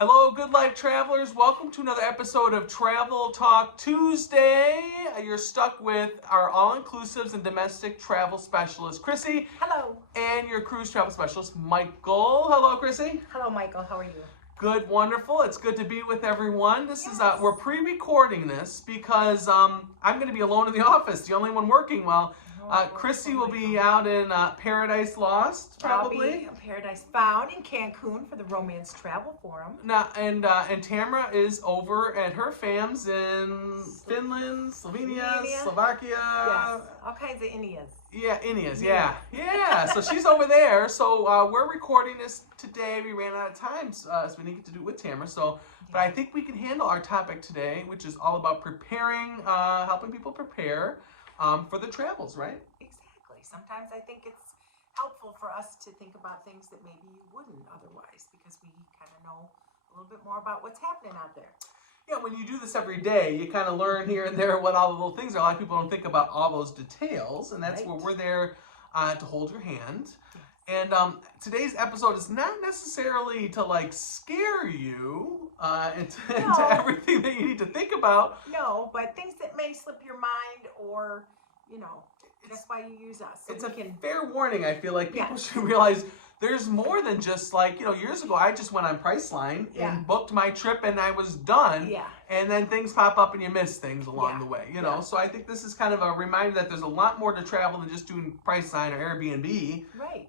Hello, good life travelers. Welcome to another episode of Travel Talk Tuesday. You're stuck with our all-inclusives and domestic travel specialist, Chrissy, Hello. and your cruise travel specialist, Michael. Hello, Chrissy. Hello, Michael. How are you? Good, wonderful. It's good to be with everyone. This is Yes. we're pre-recording this because I'm going to be alone in the office, the only one working. While Chrissy will be out in Paradise Lost, probably. I'll be in Paradise Found in Cancun for the Romance Travel Forum. Now, and Tamara is over at her fam's in Finland, Slovenia, Slovakia. Yes, all kinds of Indias. Yeah, Indias, yeah. So she's over there. So we're recording this today. We ran out of time, so we didn't get to do it with Tamara. But I think we can handle our topic today, which is all about preparing, helping people prepare for the travels, right? Exactly. Sometimes I think it's helpful for us to think about things that maybe you wouldn't otherwise, because we kind of know a little bit more about what's happening out there. Yeah, when you do this every day, you kind of learn here and there what all the little things are. A lot of people don't think about all those details, and that's where we're there to hold your hand. And today's episode is not necessarily to scare you into everything that you need to think about. No, but things that may slip your mind, or that's why you use us. So it's a fair warning. I feel like people should realize there's more than just years ago I just went on Priceline and booked my trip and I was done. Yeah. And then things pop up and you miss things along the way, you know. So I think this is kind of a reminder that there's a lot more to travel than just doing Priceline or Airbnb. Right.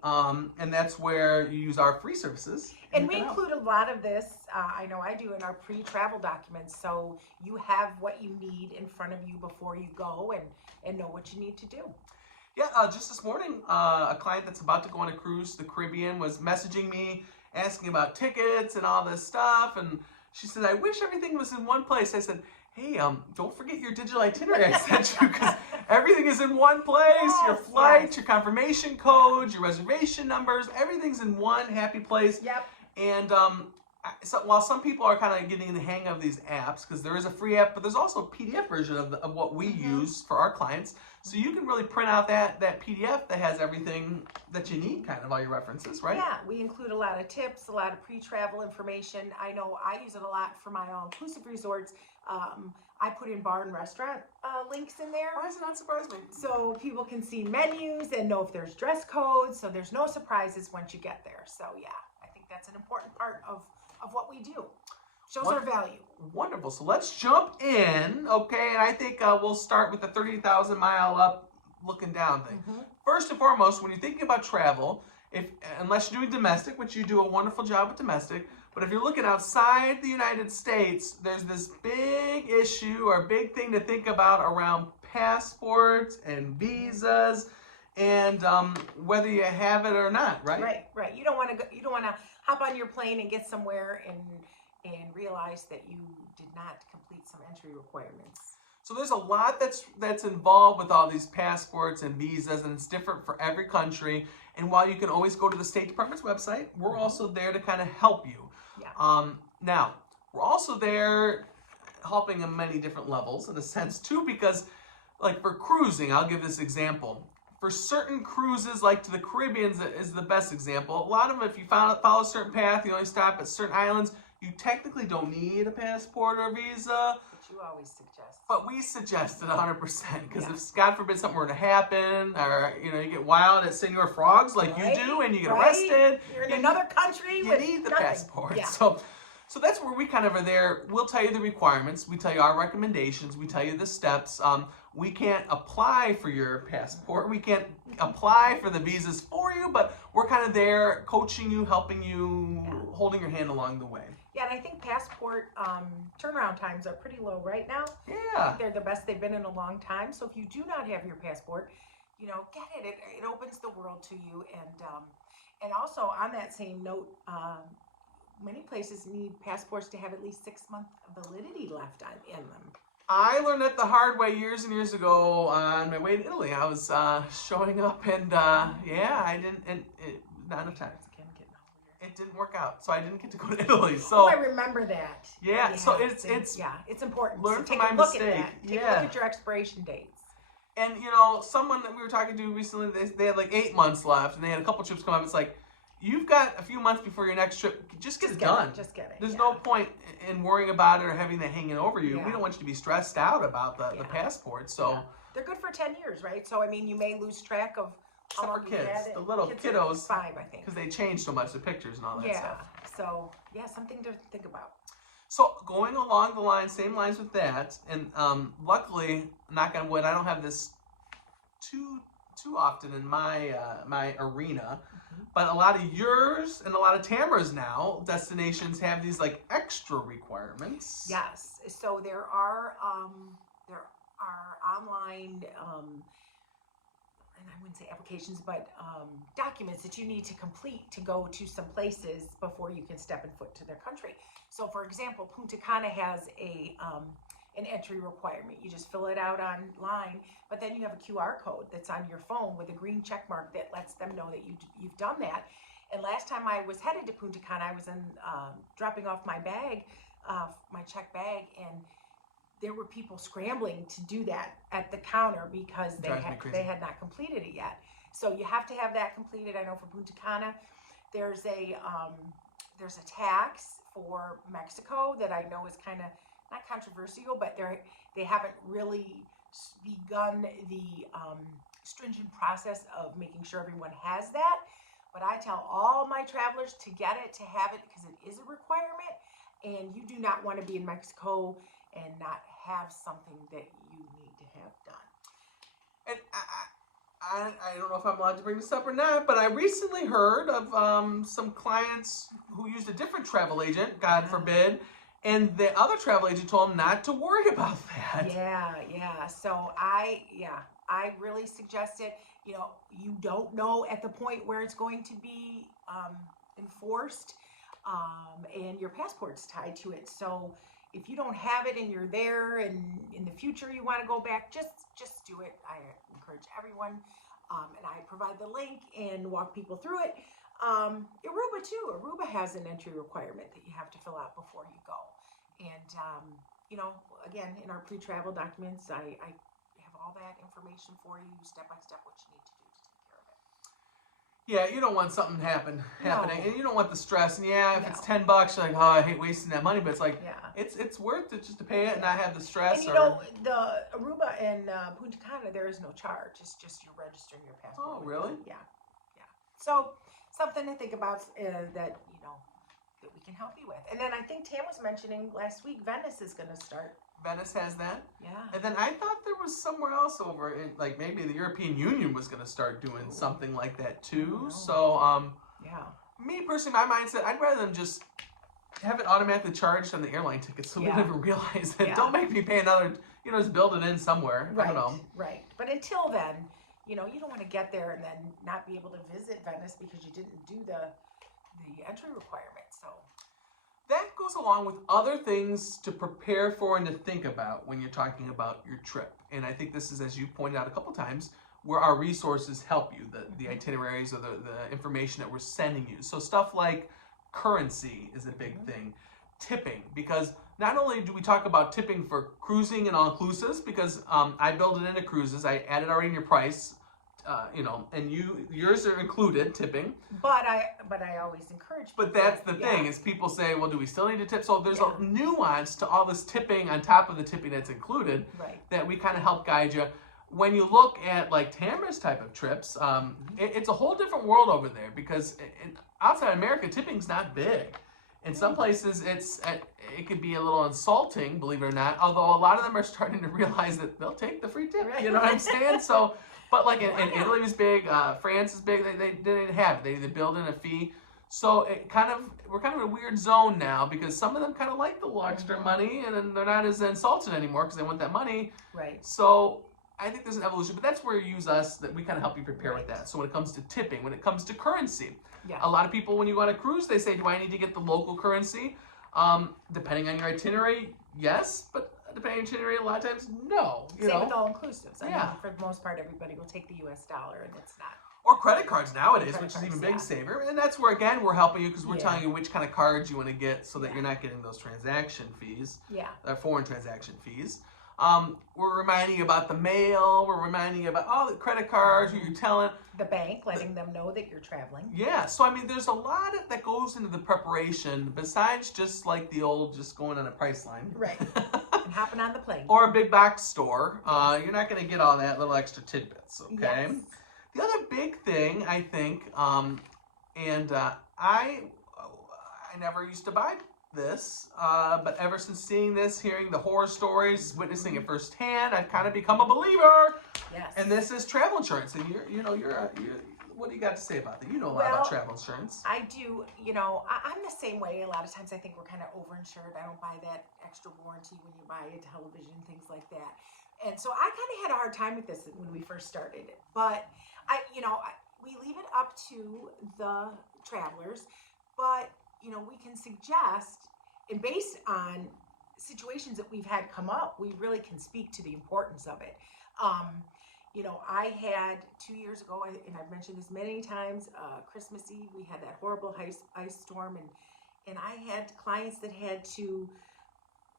And that's where you use our free services. And we include a lot of this, I know I do, in our pre-travel documents, so you have what you need in front of you before you go and know what you need to do. Yeah, just this morning, a client that's about to go on a cruise to the Caribbean was messaging me, asking about tickets and all this stuff, and she said, I wish everything was in one place. I said, hey, don't forget your digital itinerary I sent you, because everything is in one place. Your flights, your confirmation codes, your reservation numbers, everything's in one happy place. Yep. And so while some people are kind of getting the hang of these apps, because there is a free app, but there's also a PDF version of what we use for our clients. So you can really print out that PDF that has everything that you need, kind of all your references, right? Yeah, we include a lot of tips, a lot of pre-travel information. I know I use it a lot for my all-inclusive resorts. I put in bar and restaurant links in there. Why does it not surprise me? So people can see menus and know if there's dress codes, so there's no surprises once you get there. So yeah, I think that's an important part of what we do. Shows our value. Wonderful. So let's jump in, okay? And I think we'll start with the 30,000 mile up looking down thing. First and foremost, when you're thinking about travel, unless you're doing domestic, which you do a wonderful job with domestic, but if you're looking outside the United States, there's this big issue or big thing to think about around passports and visas, and whether you have it or not, right? Right. You don't want to hop on your plane and get somewhere and realize that you did not complete some entry requirements. So there's a lot that's involved with all these passports and visas, and it's different for every country. And while you can always go to the State Department's website, we're also there to kind of help you. Yeah. Now, we're also there helping on many different levels in a sense too, because for cruising, I'll give this example. For certain cruises, like to the Caribbean is the best example. A lot of them, if you follow a certain path, you only stop at certain islands, you technically don't need a passport or visa. But you always suggest. But we suggest it 100%, because if, God forbid, something were to happen, or you get wild at Senor Frogs like you do, and you get arrested. You're in another country you with need the nothing. passport. Yeah. So that's where we kind of are there. We'll tell you the requirements. We tell you our recommendations. We tell you the steps. We can't apply for your passport. We can't apply for the visas for you, but we're kind of there coaching you, helping you, holding your hand along the way. Yeah, and I think passport turnaround times are pretty low right now. Yeah. I think they're the best they've been in a long time. So if you do not have your passport, get it. It opens the world to you. And also on that same note, many places need passports to have at least 6 months validity left in them. I learned that the hard way years and years ago on my way to Italy. I was showing up and I didn't, not enough time. It didn't work out, so I didn't get to go to Italy. So I remember that. Yeah, so it's important. Learn so from my mistake. Take a look at your expiration dates. And someone that we were talking to recently, they had 8 months left, and they had a couple trips come up. It's like, you've got a few months before your next trip. Just get it done. Just get it. There's no point in worrying about it or having that hanging over you. Yeah. We don't want you to be stressed out about the passport. So they're good for 10 years, right? So I mean, you may lose track of except how for long you kids, had it. the little Kids kiddos, 5, I think. because they change so much, the pictures and all that stuff. So something to think about. So going along the line, same lines with that, and luckily, knock on wood, I don't have this too often in my my arena, but a lot of yours and a lot of Tamara's now destinations have these like extra requirements. Yes. So there are online and I wouldn't say applications, but documents that you need to complete to go to some places before you can step foot to their country. So, for example, Punta Cana has an entry requirement. You just fill it out online, but then you have a QR code that's on your phone with a green check mark that lets them know that you've done that. And last time I was headed to Punta Cana, I was dropping off my bag, my check bag, and there were people scrambling to do that at the counter because they had not completed it yet. So you have to have that completed. I know for Punta Cana, there's a tax for Mexico that I know is kind of not controversial, but they haven't really begun the stringent process of making sure everyone has that. But I tell all my travelers to get it, to have it, because it is a requirement, and you do not want to be in Mexico and not have something that you need to have done. And I don't know if I'm allowed to bring this up or not, but I recently heard of some clients who used a different travel agent, God forbid, and the other travel agent told them not to worry about that. Yeah. So I really suggest it. You know, you don't know at the point where it's going to be enforced, and your passport's tied to it. So if you don't have it and you're there and in the future you want to go back, just do it. I encourage everyone, and I provide the link and walk people through it. Aruba too. Aruba has an entry requirement that you have to fill out before you go. And, you know, again, in our pre-travel documents, I have all that information for you, step by step, what you need to do to take care of it. Yeah, you don't want something happening, and you don't want the stress. And if it's $10, you're like, oh, I hate wasting that money, but it's like, it's worth it just to pay it and not have the stress. And you know, the Aruba and Punta Cana, there is no charge. It's just you're registering your passport. Oh, really? Yeah. So something to think about that, you know, that we can help you with. And then I think Tam was mentioning last week, Venice is going to start. Venice has that? Yeah. And then I thought there was somewhere else over in, like, maybe the European Union was going to start doing something like that too. So, me personally, my mindset, I'd rather than just have it automatically charged on the airline tickets so we don't even realize it. Don't make me pay another, just build it in somewhere. Right. I don't know. Right. But until then, you know, you don't want to get there and then not be able to visit Venice because you didn't do the entry requirement. So that goes along with other things to prepare for and to think about when you're talking about your trip. And I think this is, as you pointed out a couple times, where our resources help you, the itineraries or the information that we're sending you. So stuff like currency is a big thing. Tipping, because not only do we talk about tipping for cruising and all-inclusives, because I build it into cruises, I add it already in your price, and yours are included, tipping. But I always encourage people. But that's the thing, is people say, well, do we still need to tip? So there's a nuance to all this tipping on top of the tipping that's included that we kind of help guide you. When you look at like Tamara's type of trips, it's a whole different world over there, because outside America, tipping's not big. In some places, it could be a little insulting, believe it or not, although a lot of them are starting to realize that they'll take the free tip, you know what I'm saying? So, but like in Italy was big, France is big, they didn't have it, they build in a fee. So we're kind of in a weird zone now, because some of them kind of like the little extra money, and then they're not as insulted anymore because they want that money. Right. So I think there's an evolution, but that's where you use us, that we kind of help you prepare with that. So when it comes to tipping, when it comes to currency, a lot of people, when you go on a cruise, they say, do I need to get the local currency? Depending on your itinerary, yes, but depending on your itinerary, a lot of times, no. Same with all-inclusives. I mean, for the most part, everybody will take the U.S. dollar, and it's not. Or credit cards nowadays, which is even big saver. And that's where, again, we're helping you, because we're telling you which kind of cards you want to get so that you're not getting those transaction fees, foreign transaction fees. We're reminding you about the mail. We're reminding you about all the credit cards. You're telling the bank, letting them know that you're traveling. Yeah, so I mean, there's a lot that goes into the preparation besides just like the old just going on a price line. Right. And hopping on the plane. Or a big box store. You're not going to get all that little extra tidbits, okay? Yes. The other big thing, I think, I never used to buy this, but ever since seeing this, hearing the horror stories, witnessing it firsthand, I've kind of become a believer. Yes. And this is travel insurance, and you're what do you got to say about that? You know a lot about travel insurance. I do. I'm the same way. A lot of times I think we're kind of overinsured. I don't buy that extra warranty when you buy a television, things like that. And so I kind of had a hard time with this when we first started. But we leave it up to the travelers. But we can suggest, and based on situations that we've had come up, we really can speak to the importance of it. I had 2 years ago, and I've mentioned this many times, Christmas Eve, we had that horrible ice storm, and I had clients that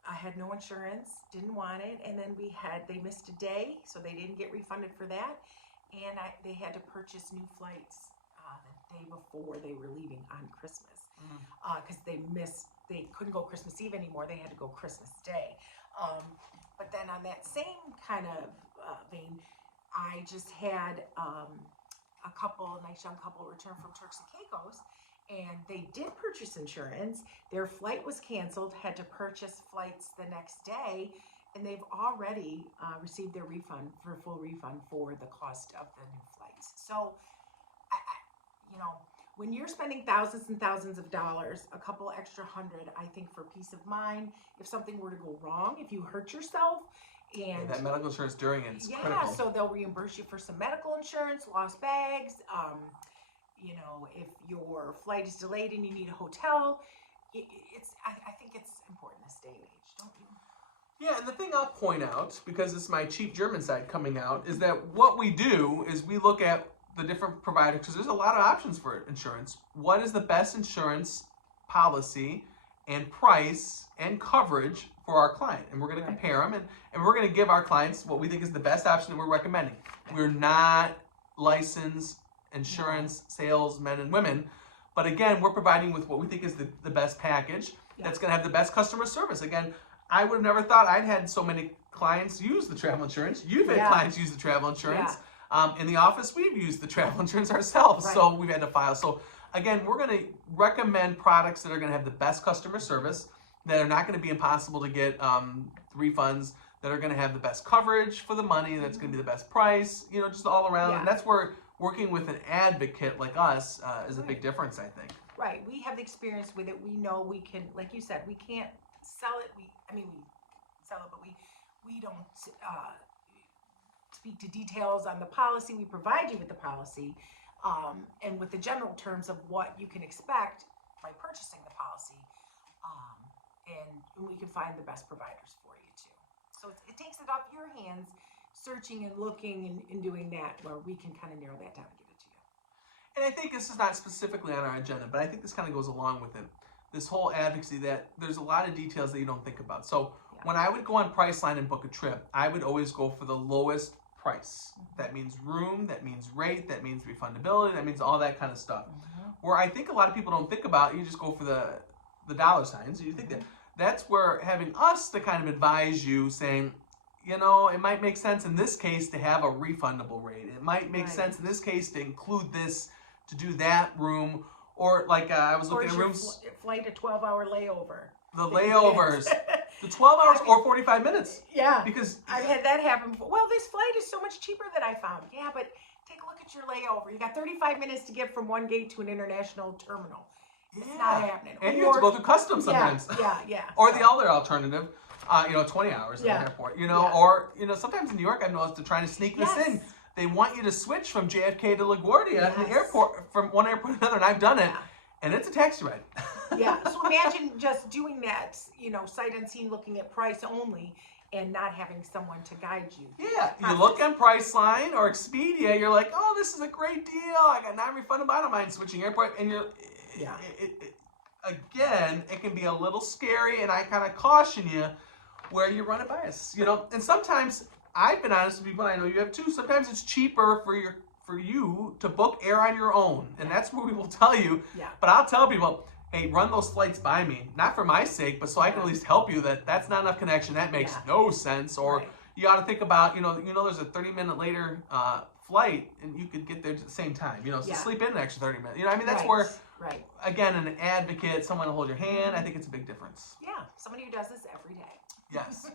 I had no insurance, didn't want it, and then they missed a day, so they didn't get refunded for that, and they had to purchase new flights the day before they were leaving on Christmas, because they couldn't go Christmas Eve anymore, they had to go Christmas Day. But then on that same kind of vein, I just had a nice young couple return from Turks and Caicos, and they did purchase insurance. Their flight was canceled, had to purchase flights the next day, and they've already received their full refund for the cost of the new flights. So, when you're spending thousands and thousands of dollars, a couple extra $100, I think for peace of mind, if something were to go wrong, if you hurt yourself, and that medical insurance during it is critical. Yeah, so they'll reimburse you for some medical insurance, lost bags. If your flight is delayed and you need a hotel, I think it's important this day and age, don't you? Yeah, and the thing I'll point out, because it's my cheap German side coming out, is that what we do is we look at the different providers, because there's a lot of options for insurance. What is the best insurance policy and price and coverage for our client? And we're going to compare them, and we're going to give our clients what we think is the best option that we're recommending. We're not licensed insurance salesmen and women, but again, we're providing with what we think is the best package that's going to have the best customer service. Again, I would have never thought I'd had so many clients use the travel insurance. You've had clients use the travel insurance. In the office, we've used the travel insurance ourselves, so we've had to file. So again, we're going to recommend products that are going to have the best customer service, that are not going to be impossible to get refunds, that are going to have the best coverage for the money, that's going to be the best price, just all around. And that's where working with an advocate like us is a big difference, I think. Right. We have the experience with it. We know we can, like you said, we can't sell it. We sell it, but we don't speak to details on the policy. We provide you with the policy and with the general terms of what you can expect by purchasing the policy. And we can find the best providers for you too. So it takes it off your hands, searching and looking and doing that, where we can kind of narrow that down and give it to you. And I think this is not specifically on our agenda, but I think this kind of goes along with it. This whole advocacy, that there's a lot of details that you don't think about. So when I would go on Priceline and book a trip, I would always go for the lowest price. That means room, that means rate, that means refundability, that means all that kind of stuff. Where I think a lot of people don't think about, you just go for the dollar signs. You think that's where having us to kind of advise you, saying, it might make sense in this case to have a refundable rate. It might make sense in this case to include this, to do that room, or like I was looking at rooms. Flight a 12-hour layover. The layovers, the 12 hours or 45 minutes. Yeah, because I've had that happen before. Well, this flight is so much cheaper than I found. Yeah, but take a look at your layover. You got 35 minutes to get from one gate to an international terminal. It's not happening. And you have to go through customs sometimes. Yeah. Or the other alternative, 20 hours in the airport, or, sometimes in New York, I've noticed they're trying to sneak this in. They want you to switch from JFK to LaGuardia in the airport, from one airport to another, and I've done it, and it's a taxi ride. So imagine just doing that, sight unseen, looking at price only, and not having someone to guide you. Yeah, you look on Priceline or Expedia, you're like, oh, this is a great deal, I got non-refundable, I don't mind switching airport, and again, it can be a little scary, and I kind of caution you, where you run it by us, you know. And sometimes I've been honest with people, and I know you have too. Sometimes it's cheaper for you to book air on your own, and that's what we will tell you. Yeah. But I'll tell people, hey, run those flights by me, not for my sake, but so I can at least help you. That's not enough connection. That makes no sense. Or you ought to think about, you know, there's a 30-minute later flight, and you could get there at the same time. You know, so sleep in an extra 30 minutes. You know, I mean, that's where, again, an advocate, someone to hold your hand, I think it's a big difference. Yeah, somebody who does this every day. Yes.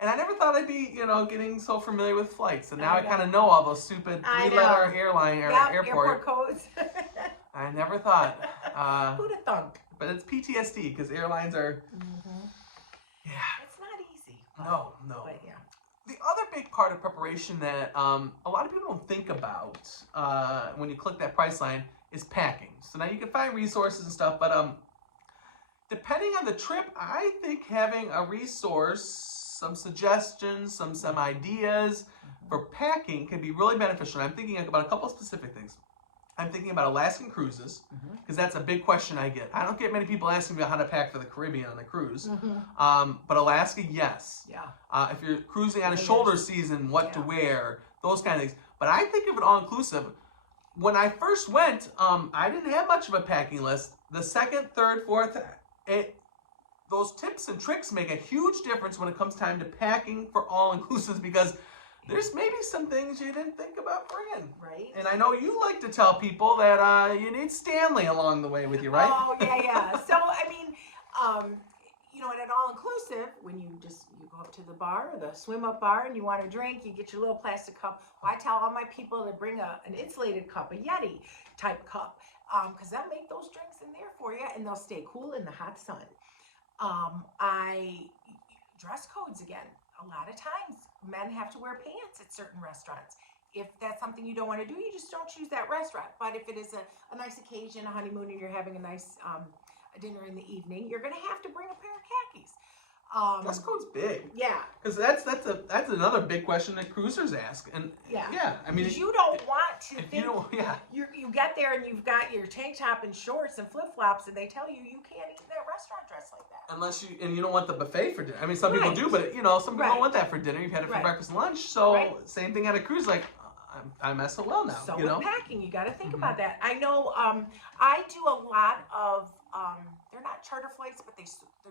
And I never thought I'd be, you know, getting so familiar with flights. And now I kind of know all those stupid three-letter airport codes. I never thought. Who'd have thunk? But it's PTSD because airlines are, It's not easy. No. But yeah. The other big part of preparation that a lot of people don't think about when you click that price line is packing. So now you can find resources and stuff, but depending on the trip, I think having a resource, some suggestions, some ideas for packing can be really beneficial. And I'm thinking about a couple of specific things. I'm thinking about Alaskan cruises, because that's a big question I get. I don't get many people asking me how to pack for the Caribbean on a cruise. But Alaska, yes. Yeah. If you're cruising on a shoulder season, what to wear, those kind of things. But I think of it all-inclusive. When I first went, I didn't have much of a packing list. The second, third, fourth, those tips and tricks make a huge difference when it comes time to packing for all-inclusive, because there's maybe some things you didn't think about bringing. Right. And I know you like to tell people that you need Stanley along the way with you, right? Oh, yeah. So, I mean, you know, at an all-inclusive, when you go up to the bar, or the swim-up bar, and you want a drink, you get your little plastic cup. Well, I tell all my people to bring an insulated cup, a Yeti-type cup, because they'll make those drinks in there for you, and they'll stay cool in the hot sun. Dress codes again. A lot of times, men have to wear pants at certain restaurants. If that's something you don't want to do, you just don't choose that restaurant. But if it is a nice occasion, a honeymoon, and you're having a nice dinner in the evening, you're going to have to bring a pair of khakis. Dress code's big. Yeah. Because that's another big question that cruisers ask. And I mean, you don't want to think you get there and you've got your tank top and shorts and flip-flops, and they tell you can't eat in that restaurant dress like that. Unless you don't want the buffet for dinner. I mean, some people do, but you know, some people don't want that for dinner. You've had it for breakfast and lunch. So same thing at a cruise, like I mess it well now. So you know? with packing, you got to think about that. I know I do a lot of they're not charter flights, but they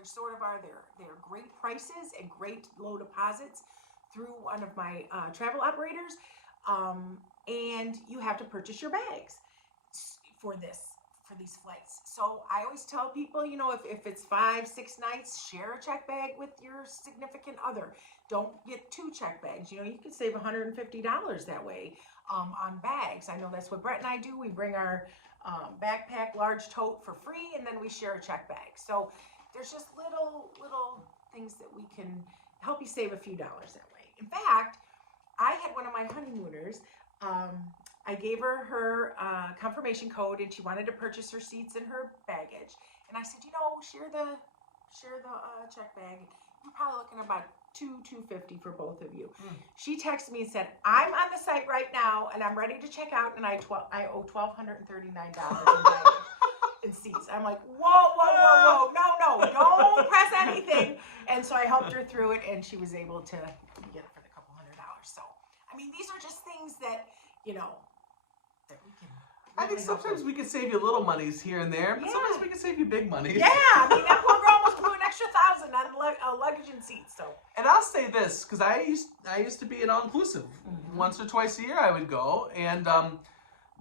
sort of are. They're great prices and great low deposits through one of my travel operators, and you have to purchase your bags for these flights. So I always tell people, you know, if it's 5-6 nights, share a check bag with your significant other. Don't get 2 check bags. You know, you can save $150 that way on bags. I know that's what Brett and I do. We bring our backpack, large tote for free, and then we share a check bag. So there's just little things that we can help you save a few dollars that way. In fact, I had one of my honeymooners. I gave her confirmation code, and she wanted to purchase her seats and her baggage. And I said, you know, share the check bag. You're probably looking at about $250 for both of you. She texted me and said, I'm on the site right now, and I'm ready to check out, and I owe $1,239 in seats. I'm like, whoa, no, don't press anything. And so I helped her through it, and she was able to get it for the couple $100. So, I mean, these are just things that, you know, that we can. I think sometimes we can save you little monies here and there, but sometimes we can save you big money. Yeah, I mean, that poor girl almost blew an extra $1,000 on luggage and seats. So. And I'll say this, because I used to be an all-inclusive. Once or twice a year I would go, and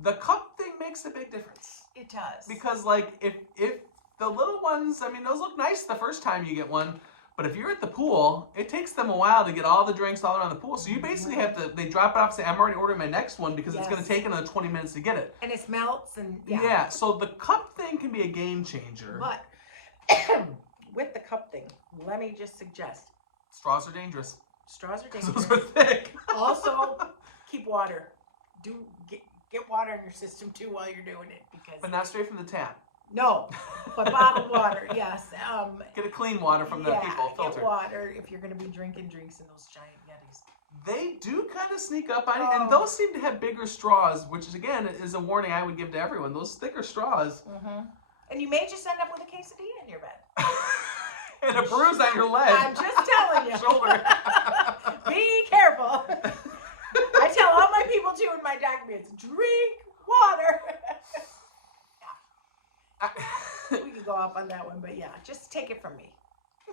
the cup thing makes a big difference. It does. Because like if the little ones, I mean, those look nice the first time you get one, but if you're at the pool, it takes them a while to get all the drinks all around the pool. So you basically have to, they drop it off and say, I'm already ordering my next one because it's going to take another 20 minutes to get it. And it melts and yeah. So the cup thing can be a game changer. But with the cup thing, let me just suggest. Straws are dangerous. Straws are dangerous. Those are thick. Also, keep water. Get water in your system too while you're doing it, because. But not straight from the tap. No, but bottled water, yes. Get a clean water from the people, filtered. Get water if you're going to be drinking drinks in those giant Yetis. They do kind of sneak up on you, and those seem to have bigger straws, which is, again, is a warning I would give to everyone. Those thicker straws. And you may just end up with a quesadilla in your bed. And a bruise on your leg. I'm just telling telling you. Shoulder. Be careful. I tell all my people too in my documents, drink water. We can go off on that one, but yeah, just take it from me.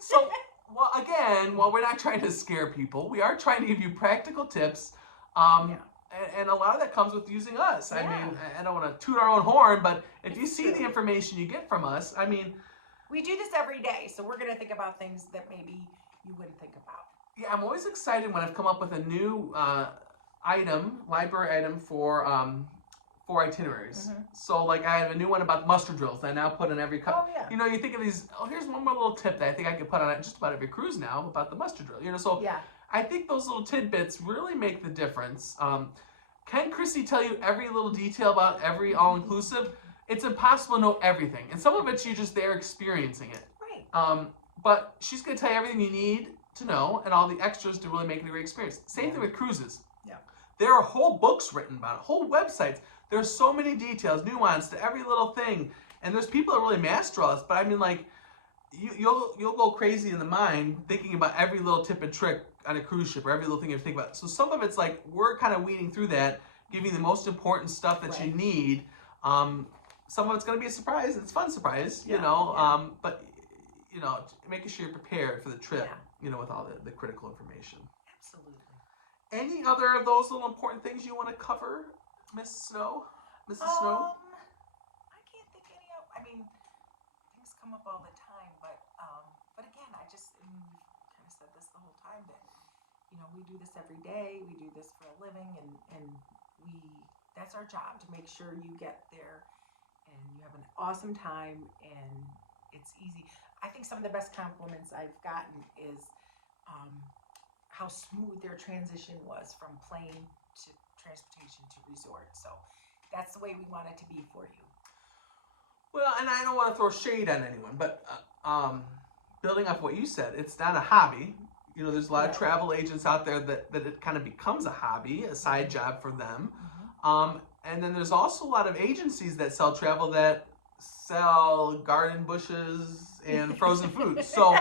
So, well, again, while we're not trying to scare people, we are trying to give you practical tips. And a lot of that comes with using us. I mean, I don't want to toot our own horn, but if you see the information you get from us, I mean... We do this every day, so we're going to think about things that maybe you wouldn't think about. Yeah, I'm always excited when I've come up with a new library item for itineraries. So, like, I have a new one about muster drills that I now put in every... You know, you think of these... Oh, here's one more little tip that I think I could put on just about every cruise now about the muster drill. You know, so I think those little tidbits really make the difference. Can Chrissy tell you every little detail about every all-inclusive? It's impossible to know everything. And some of it's you're just there experiencing it. Right. But she's going to tell you everything you need to know and all the extras to really make it a great experience. Same thing with cruises. Yeah. There are whole books written about it, whole websites. There's so many details, nuance to every little thing. And there's people that really master all this. But I mean, like, you'll go crazy in the mind thinking about every little tip and trick on a cruise ship or every little thing you think about. So some of it's like we're kind of weeding through that, giving you the most important stuff that you need. Some of it's going to be a surprise. It's a fun surprise, you know. But, you know, making sure you're prepared for the trip, you know, with all the critical information. Absolutely. Any other of those little important things you want to cover, Miss Snow? Mrs. Snow? I can't think any of. I mean, things come up all the time, but again, I just kind of said this the whole time that, you know, we do this every day. We do this for a living, and that's our job, to make sure you get there and you have an awesome time and it's easy. I think some of the best compliments I've gotten is how smooth their transition was from plane to transportation to resort. So that's the way we want it to be for you. Well, and I don't want to throw shade on anyone, but building off what you said, it's not a hobby. You know, there's a lot of travel agents out there that it kind of becomes a hobby, a side job for them. And then there's also a lot of agencies that sell travel that sell garden bushes and frozen food. So,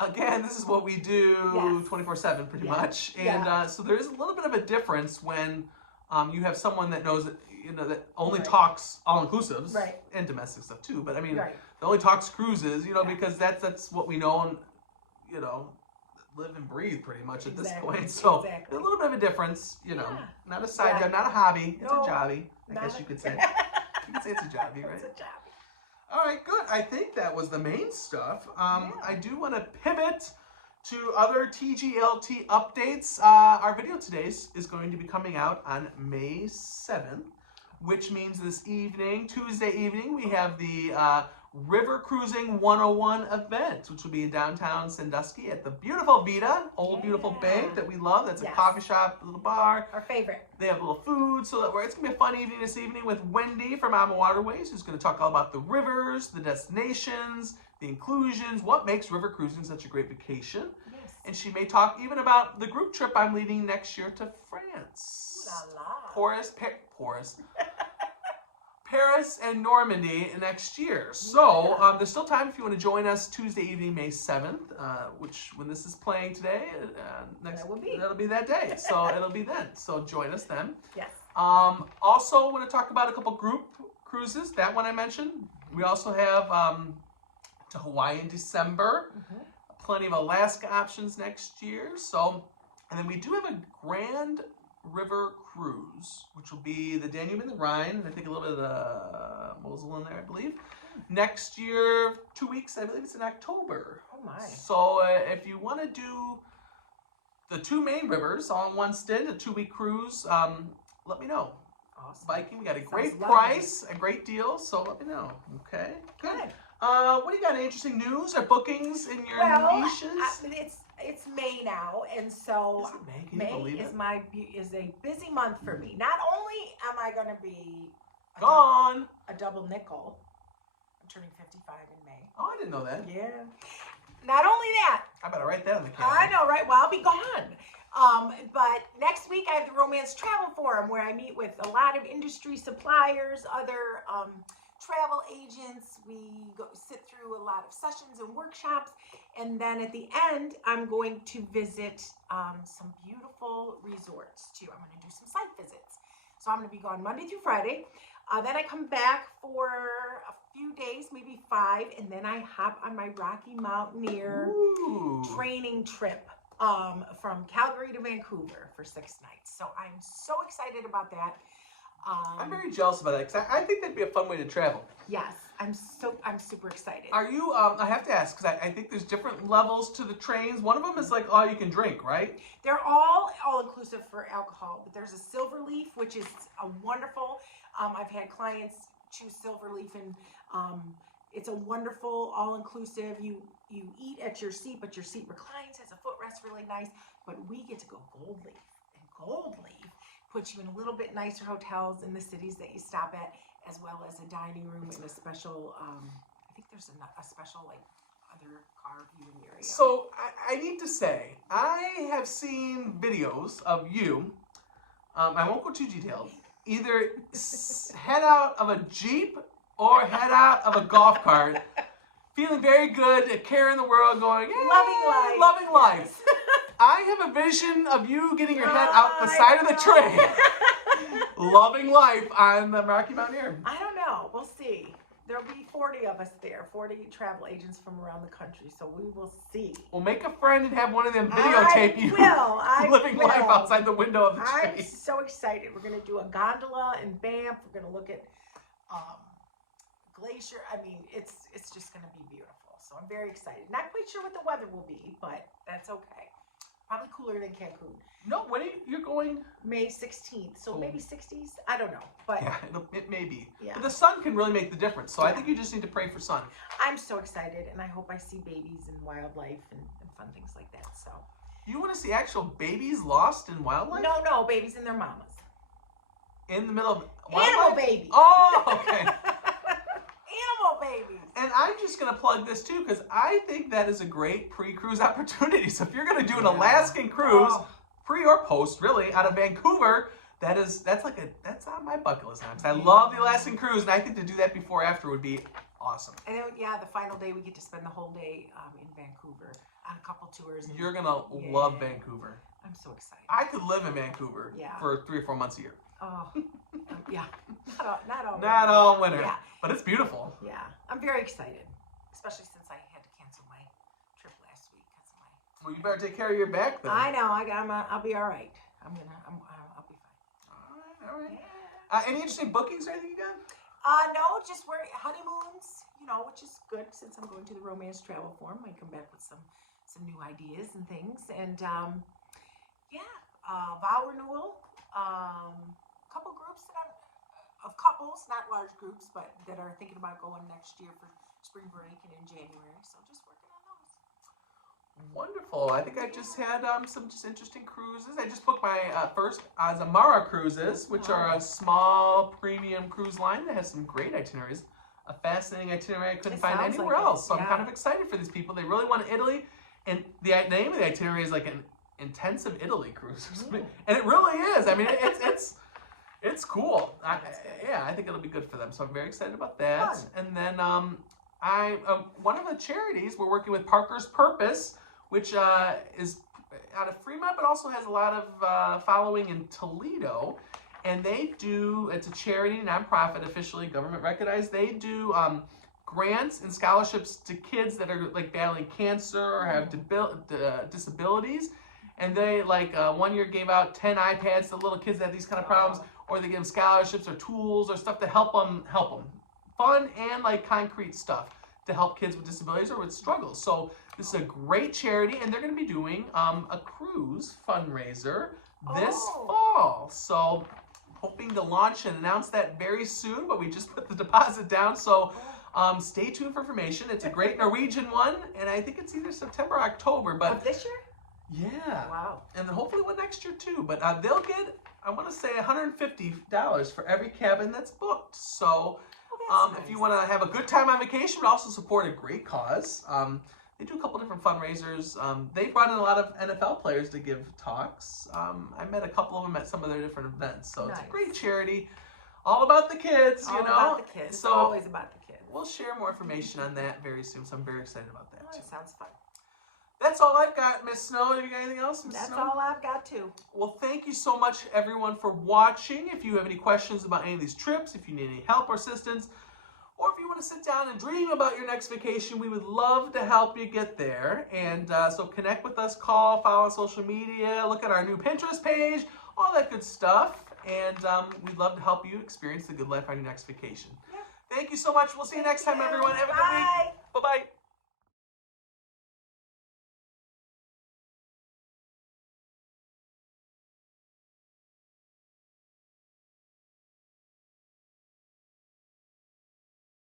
again, this is what we do 24/7 pretty much. And so there is a little bit of a difference when you have someone that knows, you know, that only talks all-inclusives and domestic stuff too. But, I mean, that only talks cruises, you know, because that's what we know and, you know, live and breathe pretty much at this point. So a little bit of a difference, you know, not a side job, not a hobby, it's a jobby, I guess you could say. You could say it's a jobby, right? It's a jobby. All right, good. I think that was the main stuff. I do want to pivot to other TGLT updates. Our video today is going to be coming out on May 7th, which means this evening, Tuesday evening, we have the River Cruising 101 event, which will be in downtown Sandusky at the beautiful Vita, old beautiful bank that we love. That's a coffee shop, a little bar. Our favorite. They have a little food, so it's going to be a fun evening this evening with Wendy from Alma Waterways, who's going to talk all about the rivers, the destinations, the inclusions, what makes river cruising such a great vacation. Yes. And she may talk even about the group trip I'm leading next year to France. Ooh la la. Paris and Normandy next year. So there's still time if you want to join us Tuesday evening, May 7th, which when this is playing today, that'll be that day. So it'll be then. So join us then. Yes. Also want to talk about a couple group cruises. That one I mentioned. We also have to Hawaii in December. Plenty of Alaska options next year. So, and then we do have a Grand River cruise, which will be the Danube and the Rhine, and I think a little bit of the Mosel in there, I believe. Next year, 2 weeks, I believe it's in October. Oh my. So if you want to do the two main rivers all in one stint, a 2-week cruise, let me know. Awesome. Viking, we got a great price, a great deal, so let me know. Okay, good. What do you got? Any interesting news or bookings in your niches? It's May now, and so May is a busy month for me. Not only am I going to be a double nickel, I'm turning 55 in May. Oh, I didn't know that. Yeah. Not only that. I better write that on the calendar. I know, right? Well, I'll be gone. But next week I have the Romance Travel Forum where I meet with a lot of industry suppliers, other travel agents. We go sit through a lot of sessions and workshops. And then at the end, I'm going to visit some beautiful resorts too. I'm going to do some site visits. So I'm going to be gone Monday through Friday. Then I come back for a few days, maybe 5, and then I hop on my Rocky Mountaineer training trip from Calgary to Vancouver for 6 nights. So I'm so excited about that. I'm very jealous about that because I think that'd be a fun way to travel. Yes, I'm super excited. Are you? I have to ask because I think there's different levels to the trains. One of them is like all you can drink, right? They're all inclusive for alcohol, but there's a Silverleaf, which is a wonderful. I've had clients choose Silverleaf, and it's a wonderful all-inclusive. You eat at your seat, but your seat reclines, has a footrest, really nice. But we get to go Gold Leaf, and Gold Leaf puts you in a little bit nicer hotels in the cities that you stop at, as well as a dining room and a special. I think there's a special like other car viewing area. So I need to say I have seen videos of you. I won't go too detailed. Either head out of a Jeep or head out of a golf cart, feeling very good, carrying the world, going, yeah, loving life. I have a vision of you getting your head out the side of the train, loving life on the Rocky Mountaineer. I don't know. We'll see. There'll be 40 of us there, 40 travel agents from around the country, so we will see. We'll make a friend and have one of them videotape you living life outside the window of the train. I'm so excited. We're going to do a gondola in Banff. We're going to look at glacier. I mean, it's just going to be beautiful. So I'm very excited. Not quite sure what the weather will be, but that's okay. Probably cooler than Cancun. No, when you're going? May 16th. So maybe 60s. I don't know. But yeah, it may be. Yeah. But the sun can really make the difference. So I think you just need to pray for sun. I'm so excited, and I hope I see babies and wildlife and fun things like that. So. You want to see actual babies lost in wildlife? No, babies and their mamas. In the middle of wildlife? Animal babies. Oh, okay. Animal babies. And I'm just going to plug this too because I think that is a great pre-cruise opportunity. So if you're going to do an Alaskan cruise, pre or post really, out of Vancouver, that's on my bucket list now because I love the Alaskan cruise, and I think to do that before or after would be awesome. And then, the final day we get to spend the whole day in Vancouver on a couple tours. You're going to love Vancouver. I'm so excited. I could live in Vancouver for 3 or 4 months a year. Oh, yeah. Not all winter. Not all winter. Yeah. But it's beautiful. Yeah. I'm very excited, especially since I had to cancel my trip last week because of my. Well, you better take care of your back then. I know. I'll be all right. I'll be fine. All right. Yeah. Any interesting bookings or anything you got? No, just honeymoons, which is good since I'm going to the Romance Travel Forum. I come back with some new ideas and things. And, vow renewal. Couple groups of couples, not large groups, but that are thinking about going next year for spring break and in January. So just working on those. Wonderful. I think I just had some just interesting cruises. I just booked my first Azamara cruises, which are a small premium cruise line that has some great itineraries. A fascinating itinerary I couldn't find anywhere else. So I'm kind of excited for these people. They really want Italy, and the name of the itinerary is like an intensive Italy cruise or something. And it really is. I mean, it's cool. I think it'll be good for them. So I'm very excited about that. Fun. And then one of the charities, we're working with Parker's Purpose, which is out of Fremont, but also has a lot of following in Toledo. And it's a charity, nonprofit, officially government recognized. They do grants and scholarships to kids that are like battling cancer or have disabilities. And they 1 year gave out 10 iPads to little kids that have these kind of problems, or they give them scholarships or tools or stuff to help them. Fun and concrete stuff to help kids with disabilities or with struggles. So this is a great charity, and they're going to be doing a cruise fundraiser this fall. So hoping to launch and announce that very soon, but we just put the deposit down. So stay tuned for information. It's a great Norwegian one, and I think it's either September or October. But of this year? Yeah. Wow. And hopefully one next year too. But they'll get, I want to say, $150 for every cabin that's booked. So nice. If you want to have a good time on vacation, but also support a great cause, they do a couple different fundraisers. They brought in a lot of NFL players to give talks. I met a couple of them at some of their different events. So It's a great charity. all about the kids, All you know. about the kids. So Always about the kids. we'll share more information on that very soon. So I'm very excited about that Oh, too. that sounds fun. That's all I've got, Miss Snow. You got anything else, Miss That's Snow? all I've got too. Well, thank you so much, everyone, for watching. If you have any questions about any of these trips, if you need any help or assistance, or if you want to sit down and dream about your next vacation, we would love to help you get there. And so connect with us, call, follow on social media, look at our new Pinterest page, all that good stuff. And we'd love to help you experience the good life on your next vacation. Yep. Thank you so much. We'll see you next time, everyone. Have a good week.